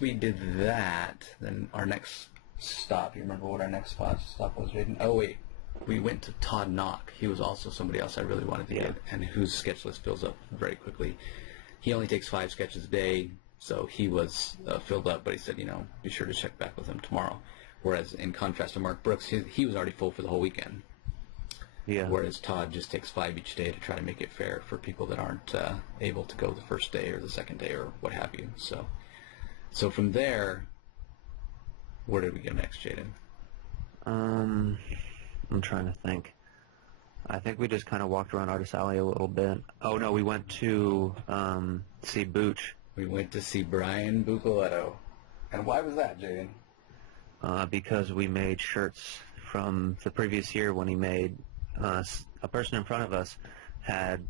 once we did that, then our next stop, you remember what our next stop was, Jaden? Oh, wait. We went to Todd Knock. He was also somebody else I really wanted to get, and whose sketch list fills up very quickly. He only takes 5 sketches a day, so he was filled up, but he said, be sure to check back with him tomorrow. Whereas in contrast to Mark Brooks, he was already full for the whole weekend. Yeah. Whereas Todd just takes 5 each day to try to make it fair for people that aren't able to go the first day or the second day or what have you. So from there, where did we go next, Jaden? I'm trying to think. I think we just kind of walked around Artist Alley a little bit. Oh, no, we went to see Booch. We went to see Brian Bucoletto. And why was that, Jaden? Because we made shirts from the previous year when he made... a person in front of us had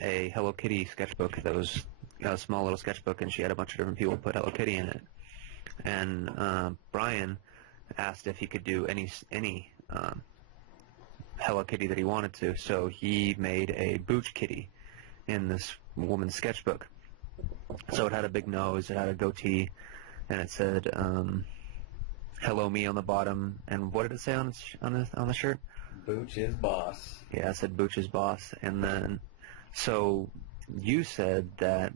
a Hello Kitty sketchbook that was a small little sketchbook, and she had a bunch of different people put Hello Kitty in it. And Brian asked if he could do any Hello Kitty that he wanted to, so he made a Booch Kitty in this woman's sketchbook. So it had a big nose, it had a goatee, and it said "Hello Me" on the bottom. And what did it say on the shirt? Booch is boss. Yeah, it said Booch is boss. And then, so you said that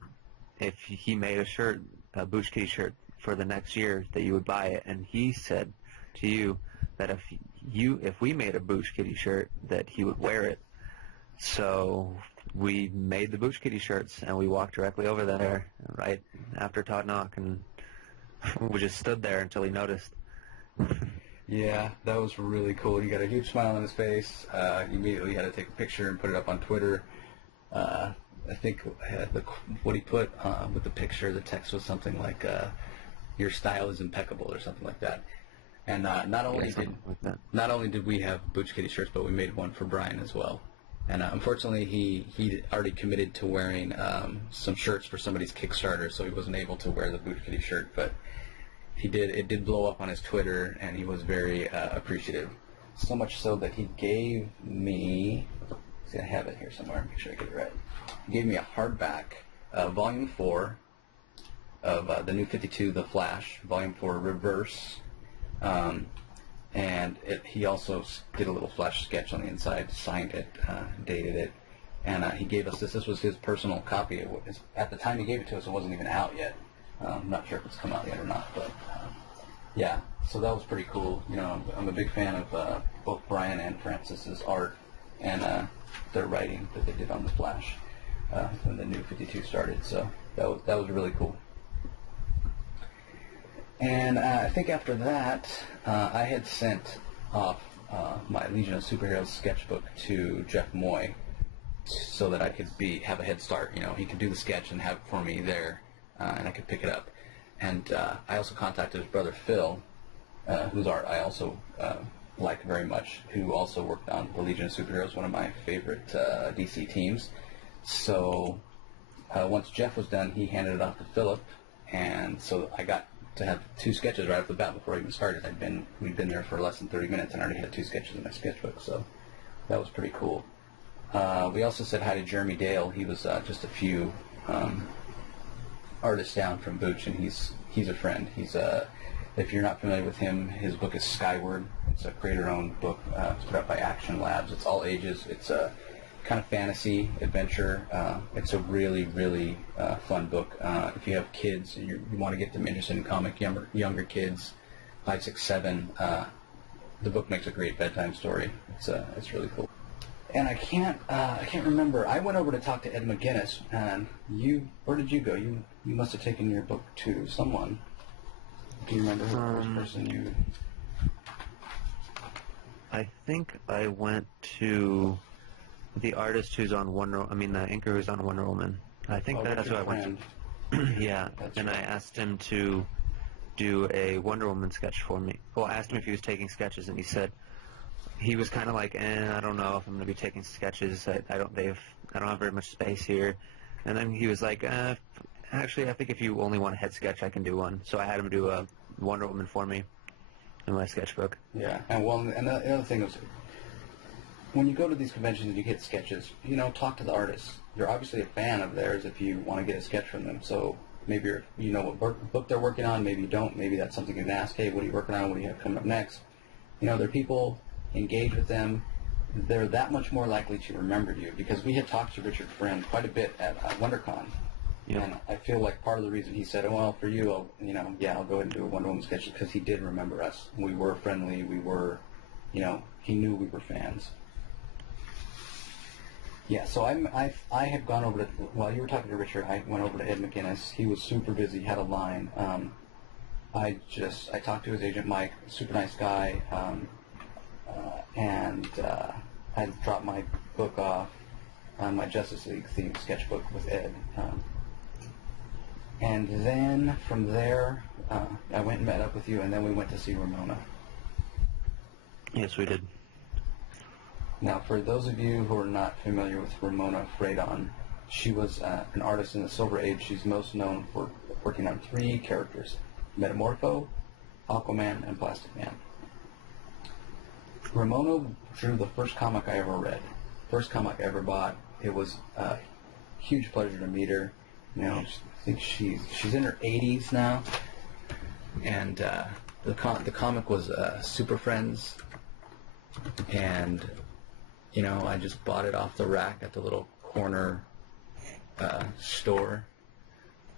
if he made a shirt, a Booch Kitty shirt, for the next year, that you would buy it. And he said to you that if we made a Booch Kitty shirt, that he would wear it. So we made the Booch Kitty shirts, and we walked directly over there right after Todd Knock, and we just stood there until he noticed. Yeah, that was really cool. He got a huge smile on his face. He immediately had to take a picture and put it up on Twitter. I think what he put with the picture, the text was something like, "Your style is impeccable," or something like that. And not only did we have Booch Kitty shirts, but we made one for Brian as well. And unfortunately, he already committed to wearing some shirts for somebody's Kickstarter, so he wasn't able to wear the Booch Kitty shirt, but it did blow up on his Twitter, and he was very appreciative. So much so that he gave me, I have it here somewhere, make sure I get it right. He gave me a hardback, Volume 4 of the New 52, The Flash, Volume 4 Reverse, and he also did a little Flash sketch on the inside, signed it, dated it, and he gave us this. This was his personal copy. At the time he gave it to us, it wasn't even out yet. I'm not sure if it's come out yet or not, but yeah, so that was pretty cool. I'm a big fan of both Brian and Francis's art and their writing that they did on The Flash when the New 52 started, so that was really cool. And I think after that, I had sent off my Legion of Superheroes sketchbook to Jeff Moy so that I could have a head start. He could do the sketch and have it for me there, and I could pick it up. And I also contacted his brother Phil, whose art I also like very much, who also worked on the Legion of Superheroes, one of my favorite DC teams. So once Jeff was done, he handed it off to Philip, and so I got to have 2 sketches right off the bat before I even started. We'd been there for less than 30 minutes and I already had 2 sketches in my sketchbook, so that was pretty cool. We also said hi to Jeremy Dale. He was just a few artists down from Booch, and he's a friend. If you're not familiar with him, his book is Skyward. It's a creator-owned book. It's put out by Action Labs. It's all ages. It's a kind of fantasy adventure. It's a really, really fun book. If you have kids and you want to get them interested in comic, younger kids, 5, 6, 7, the book makes a great bedtime story. It's really cool. And I can't remember. I went over to talk to Ed McGuinness, and where did you go? You must have taken your book to someone. Do you remember who the first person you? I think I went to the artist who's on the inker who's on Wonder Woman. I think that's who I went to. Yeah, and I asked him to do a Wonder Woman sketch for me. Well, I asked him if he was taking sketches, and he said he was kind of like, I don't know if I'm going to be taking sketches. I don't have very much space here. And then he was like, actually, I think if you only want a head sketch, I can do one. So I had him do a Wonder Woman for me in my sketchbook. Yeah, and the other thing was, when you go to these conventions and you get sketches, talk to the artists. You're obviously a fan of theirs if you want to get a sketch from them. So maybe you know what book they're working on, maybe you don't, maybe that's something you can ask, hey, what are you working on, what do you have coming up next? You know, they're people, engage with them, they're that much more likely to remember you, because we had talked to Richard Friend quite a bit at WonderCon. Yep. And I feel like part of the reason he said, oh, well, for you, I'll go ahead and do a Wonder Woman sketch, because he did remember us. We were friendly. We were, you know, he knew we were fans. Yeah, so I had gone over to, while you were talking to Richard, I went over to Ed McGuinness. He was super busy, had a line. I talked to his agent, Mike, super nice guy, and I dropped my book off, my Justice League themed sketchbook with Ed. And then from there, I went and met up with you, and then we went to see Ramona. Yes, we did. Now, for those of you who are not familiar with Ramona Fradon, she was an artist in the Silver Age. She's most known for working on 3 characters, Metamorpho, Aquaman, and Plastic Man. Ramona drew the first comic I ever read, first comic I ever bought. It was a huge pleasure to meet her. You know, I think she's in her 80s now, and the comic was Super Friends, and you know, I just bought it off the rack at the little corner store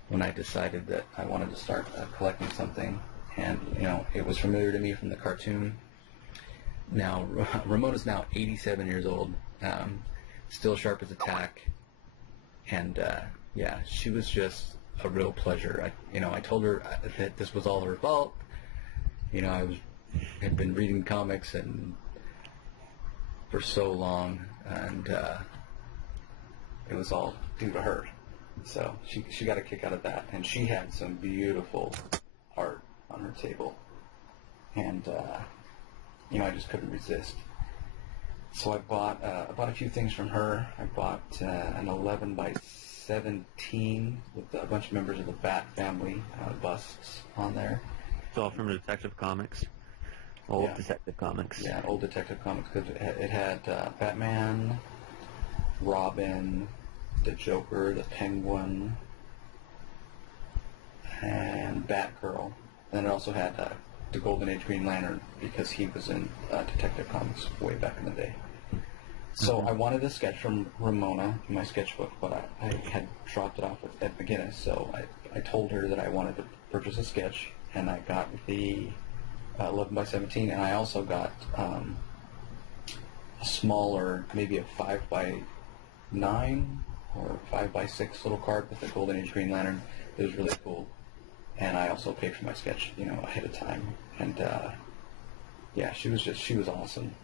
when I decided that I wanted to start collecting something, and you know, it was familiar to me from the cartoon. Now, Ramona's now 87 years old, still sharp as a tack, and yeah, she was just a real pleasure. I told her that this was all her fault. You know, had been reading comics and for so long, and it was all due to her. So she got a kick out of that, and she had some beautiful art on her table, and you know, I just couldn't resist. So I bought a few things from her. I bought an 11 by 17 with a bunch of members of the Bat family busts on there. It's all from Detective Comics. Old Detective Comics. Yeah, old Detective Comics, because it had Batman, Robin, the Joker, the Penguin, and Batgirl. And it also had the Golden Age Green Lantern, because he was in Detective Comics way back in the day. So I wanted a sketch from Ramona in my sketchbook, but I had dropped it off with Ed McGuinness, so I told her that I wanted to purchase a sketch, and I got the 11 by 17, and I also got a smaller, maybe a 5 by 9 or 5 by 6 little card with the Golden Age Green Lantern. It was really cool, and I also paid for my sketch, you know, ahead of time. And yeah, she was awesome.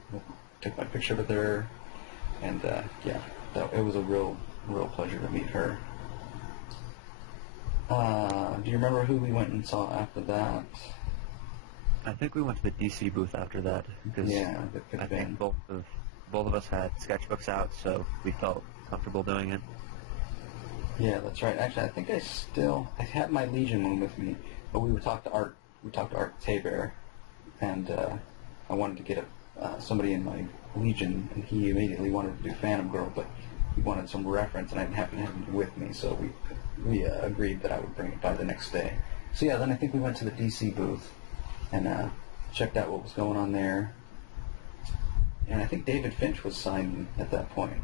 Took my picture with her, and yeah, it was a real pleasure to meet her. Do you remember who we went and saw after that? I think we went to the DC booth after that, because I think both of us had sketchbooks out, so we felt comfortable doing it. Yeah, that's right. Actually, I think I had my Legion one with me, but we talked to Art Taber, and I wanted to get somebody in my Legion, and he immediately wanted to do Phantom Girl, but he wanted some reference, and I didn't happen to have him with me, so we agreed that I would bring it by the next day. So yeah, then I think we went to the DC booth and checked out what was going on there. And I think David Finch was signing at that point.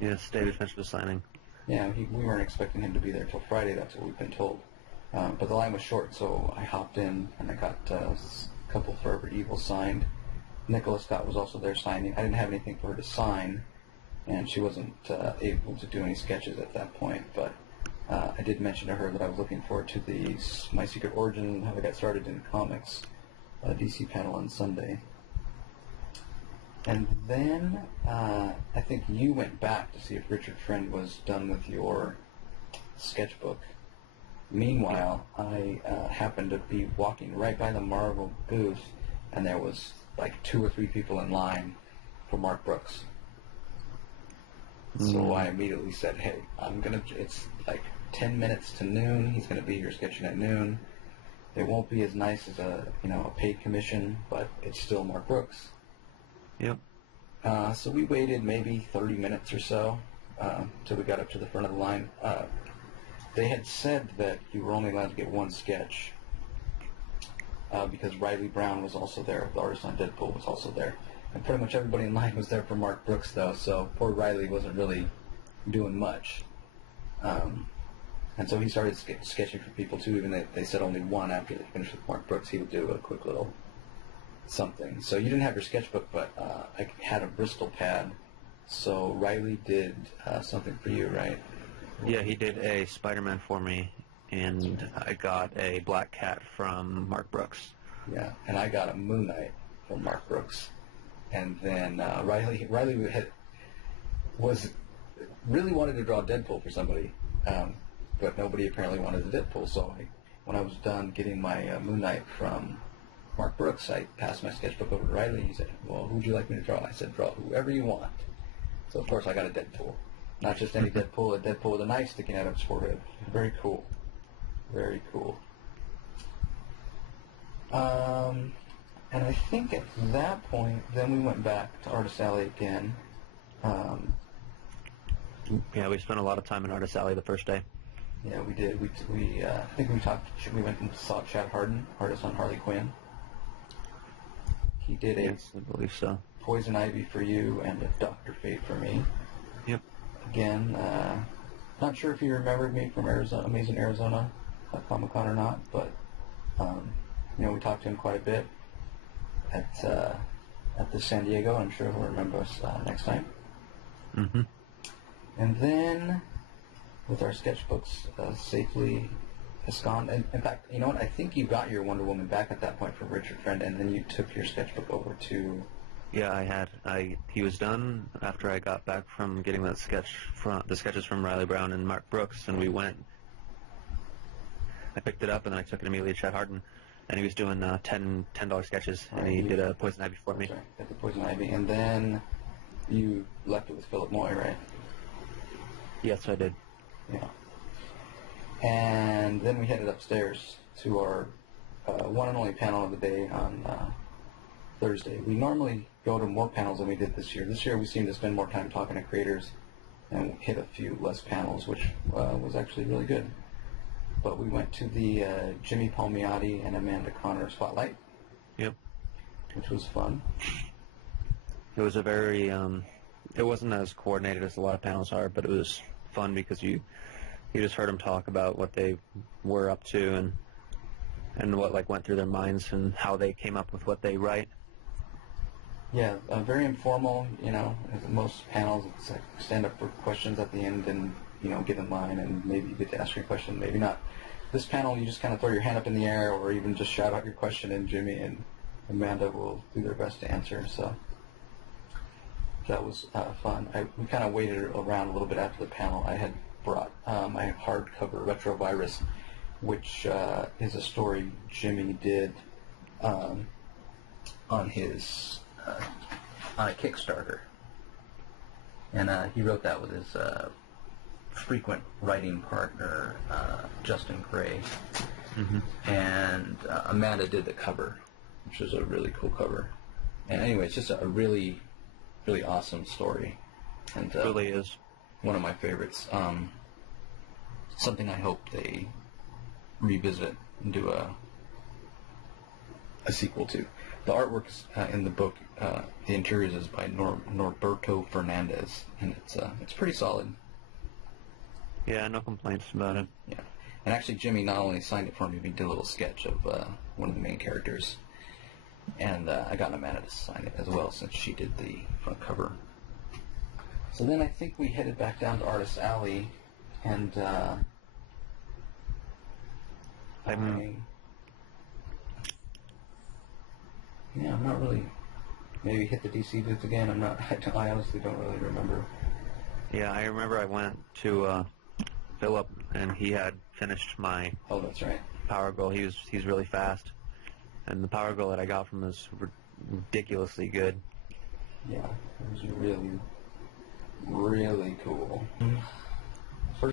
Yes, David Finch was signing. Yeah, we weren't expecting him to be there till Friday, that's what we've been told. But the line was short, so I hopped in, and I got a couple Forever Evil signed. Nicola Scott was also there signing. I didn't have anything for her to sign, and she wasn't able to do any sketches at that point, but I did mention to her that I was looking forward to the My Secret Origin, How I Got Started in Comics DC panel on Sunday. And then I think you went back to see if Richard Friend was done with your sketchbook. Meanwhile, I happened to be walking right by the Marvel booth, and there was like 2 or 3 people in line for Mark Brooks. So I immediately said, hey, it's like 10 minutes to noon. He's going to be here sketching at noon. It won't be as nice as a paid commission, but it's still Mark Brooks. Yep. So we waited maybe 30 minutes or so till we got up to the front of the line. they had said that you were only allowed to get one sketch because Riley Brown was also there. The artist on Deadpool was also there. And pretty much everybody in line was there for Mark Brooks, though, so poor Riley wasn't really doing much. And so he started sketching for people, too, even though they said only one after they finished with Mark Brooks. He would do a quick little something. So you didn't have your sketchbook, but I had a Bristol pad. So Riley did something for you, right? Yeah, he did a Spider-Man for me, and I got a Black Cat from Mark Brooks. Yeah, and I got a Moon Knight from Mark Brooks. And then Riley was really wanted to draw Deadpool for somebody, but nobody apparently wanted the Deadpool. So when I was done getting my Moon Knight from Mark Brooks, I passed my sketchbook over to Riley. He said, "Well, who would you like me to draw?" I said, "Draw whoever you want." So of course I got a Deadpool, not just any Deadpool, a Deadpool with a knife sticking out of his forehead. Very cool, very cool. And I think at that point, then we went back to Artist Alley again. Yeah, we spent a lot of time in Artist Alley the first day. Yeah, we did. I think we went and saw Chad Harden, artist on Harley Quinn. He did Yes, I believe so. Poison Ivy for you and a Dr. Fate for me. Yep. Again, not sure if you remembered me from Arizona, Amazing Arizona Comic-Con or not, but we talked to him quite a bit at the San Diego. I'm sure he'll remember us next time. Mm-hmm. And then, with our sketchbooks safely ensconced, and in fact, you know what? I think you got your Wonder Woman back at that point from Richard Friend, and then you took your sketchbook over to... Yeah, I had. He was done after I got back from getting the sketches from Riley Brown and Mark Brooks, and we went. I picked it up and then I took it immediately to Chad Harden, and he was doing $10 sketches, and he did a Poison Ivy for me. That's right, got the Poison Ivy, and then you left it with Philip Moy, right? Yes, I did. Yeah. And then we headed upstairs to our one and only panel of the day on Thursday. We normally go to more panels than we did this year. This year we seemed to spend more time talking to creators and hit a few less panels, which was actually really good. But we went to the Jimmy Palmiotti and Amanda Conner Spotlight. Yep. Which was fun. It was a very, it wasn't as coordinated as a lot of panels are, but it was fun because you just heard them talk about what they were up to and what went through their minds and how they came up with what they write. Yeah, very informal, as most panels, it's like stand up for questions at the end and, get in line and maybe you get to ask your question, maybe not. This panel, you just kind of throw your hand up in the air or even just shout out your question and Jimmy and Amanda will do their best to answer, so that was fun. We kind of waited around a little bit after the panel. I had brought my hardcover Retrovirus, which is a story Jimmy did on his on a Kickstarter, and he wrote that with his frequent writing partner Justin Gray, and Amanda did the cover, which is a really cool cover. And anyway, it's just a really, really awesome story, and It really is one of my favorites. Something I hope they revisit and do a sequel to. The artwork in the book, the interiors is by Norberto Fernandez, and it's pretty solid. Yeah, no complaints about it. Yeah, and actually Jimmy not only signed it for me, but he did a little sketch of one of the main characters, and I got Amanda to sign it as well since she did the front cover. So then I think we headed back down to Artist Alley, and I'm not really. Maybe hit the DC booth again. I honestly don't really remember. Yeah, I remember I went to Philip, and he had finished my. Oh, that's right. Power Girl. He's really fast, and the Power Girl that I got from him was ridiculously good. Yeah, it was really, really cool.